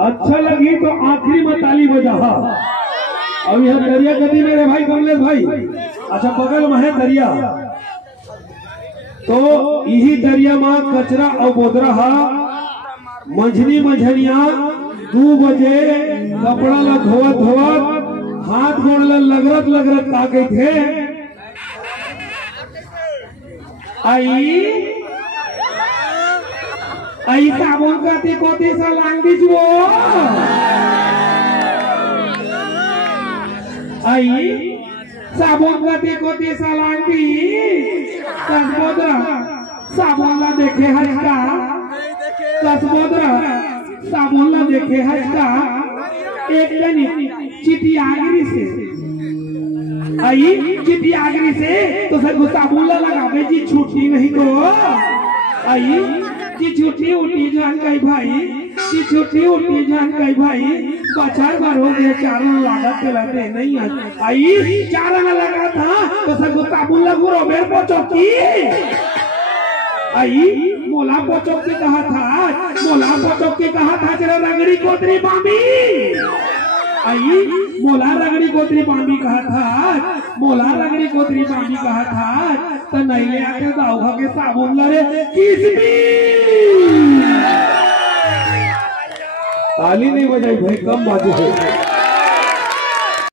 अच्छा लगी तो आखिरी में ताली बजा। अब यह दरिया गति मेरे भाई कमलेश भाई, अच्छा बगल में है दरिया, तो यही दरिया में कचरा और बोदरा हा मंझनी मंझनिया 2 बजे कपड़ा ला धोवत धोवत हाथ गोड़ ला लगरत लगरत ताके थे आई साबुन कति कोती सा लांगी जो आई साबुन कति कोती सा लांगी कसबोदरा साबुन ला देखे हटका कसबोदरा साबुन ला देखे हटका एक जनी चिटी आगरी से आई चिटी आगरी से तो सर साबुन ला लगावे जी छुट्टी नहीं तो आई की छुट्टी उठी जान गई भाई, की छुट्टी उठी जान गई भाई, बचार बार हो गया चारों लागत चलाते नहीं आई चारों ना लगा था तो सब साबुन लगू रो मेरे पोचोकी आई मोला पोचोकी कहा था, मोला पोचोकी कहा था जरा रगड़ी कोतरी मामी आई मोला रगड़ी कोतरी मामी कहा था, मोला रगड़ी कोतरी मामी कहा था तो नहीं ले आके दाऊगा के साबुन लरे किसमी ताली नहीं बजाई भाई, कम बाजू है।